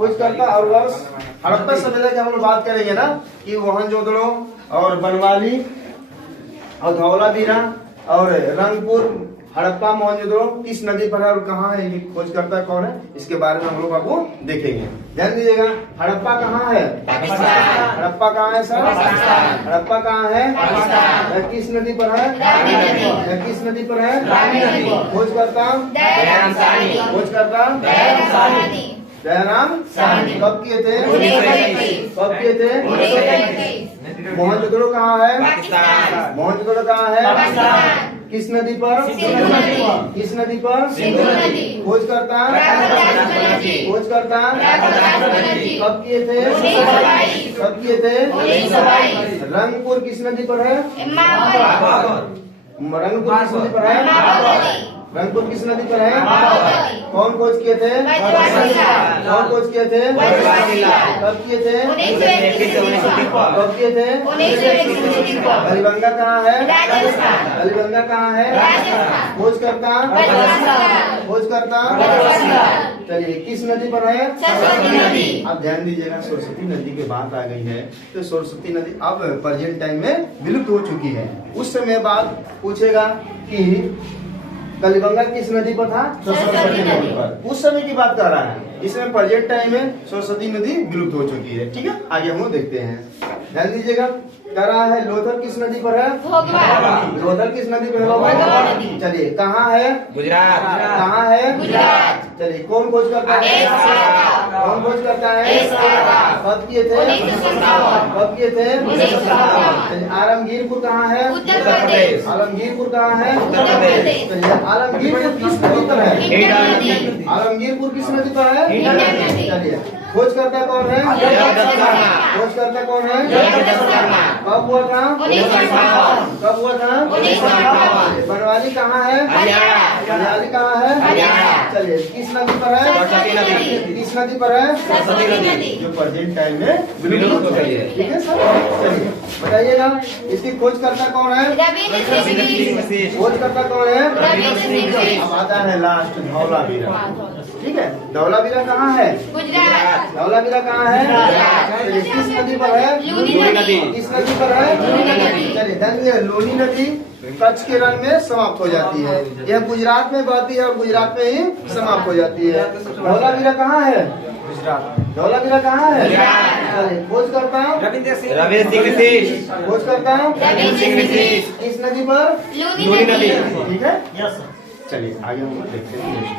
खोज करता और वर्ष हड़प्पा सभ्यता की हम लोग बात करेंगे ना कि मोहनजोदड़ो और बनवाली और धौलावीरा और रंगपुर हड़प्पा मोहनजोदड़ो किस नदी पर है और कहाँ है, ये खोज करता कौन है, इसके बारे में हम लोग आपको देखेंगे। ध्यान दीजिएगा, हड़प्पा कहाँ है? हड़प्पा कहाँ है सर? हड़प्पा कहाँ है? किस नदी पर है? किस नदी पर है? खोज करता दयाराम कब किए थे? कब किए थे? मोहनजोदड़ो कहाँ है? मोहनजोदड़ो कहाँ है? किस नदी पर? किस नदी पर? खोज करता कब किए थे? कब किए थे? रंगपुर किस नदी पर है? रंगपुर किस नदी पर है? रंगपुर किस नदी पर है? कौन खोज किए थे? कौन खोज किए थे? कब किए थे? कब किए थे? कलिबंगा कहाँ है? कलिबंगा कहाँ है? खोज करता चलिए किस नदी पर है? अब ध्यान दीजिएगा, सरस्वती नदी की बात आ गई है तो सरस्वती नदी अब प्रेजेंट टाइम में विलुप्त हो चुकी है। उस समय बात पूछेगा कि कलिबंगा किस नदी पर था? सरस्वती नदी पर। उस समय की बात कर रहा है, इसमें प्रेजेंट टाइम में सरस्वती नदी विलुप्त हो चुकी है। ठीक है, आगे हम लोग देखते हैं। ध्यान दीजिएगा, कह रहा है लोथर किस नदी पर है? लोथर किस नदी पर है? चलिए कहाँ है? गुजरात। कहाँ है? गुजरात। चलिए कौन खोज करता है? कौन खोज करता है? कब किए थे? कब किए थे? आलमगीरपुर कहाँ है? आलमगीरपुर कहाँ है? चलिए आलमगीरपुर किस नदी पर है? आलमगीरपुर किस नदी पर है? चलिए खोज करता कौन है? खोज करता कौन है? कब हुआ था? कब हुआ था? बनवाली कहाँ है? हरियाली कहाँ है? चलिए किस नदी पर है? किस नदी पर है? जो प्रेजेंट टाइम में विलुप्त हो गई है। ठीक है सर, चलिए बताइएगा इसकी खोज करता कौन है? खोज करता कौन है? अब आता है लास्ट धौलावीरा। ठीक है, धौलावीरा कहाँ है? धौलावीरा कहाँ है? किस नदी पर है? किस नदी पर है? चलिए ध्यान, लूनी नदी कच्छ के रण में समाप्त हो जाती है। यह गुजरात में बहती है और गुजरात में ही समाप्त हो जाती है। धौलावीरा कहाँ है? गुजरात। धौलावीरा कहाँ है? चलिए खोज करता हूँ खोज करता हूँ किस नदी पर? लूनी नदी। ठीक है, चलिए आगे हम देखते हैं।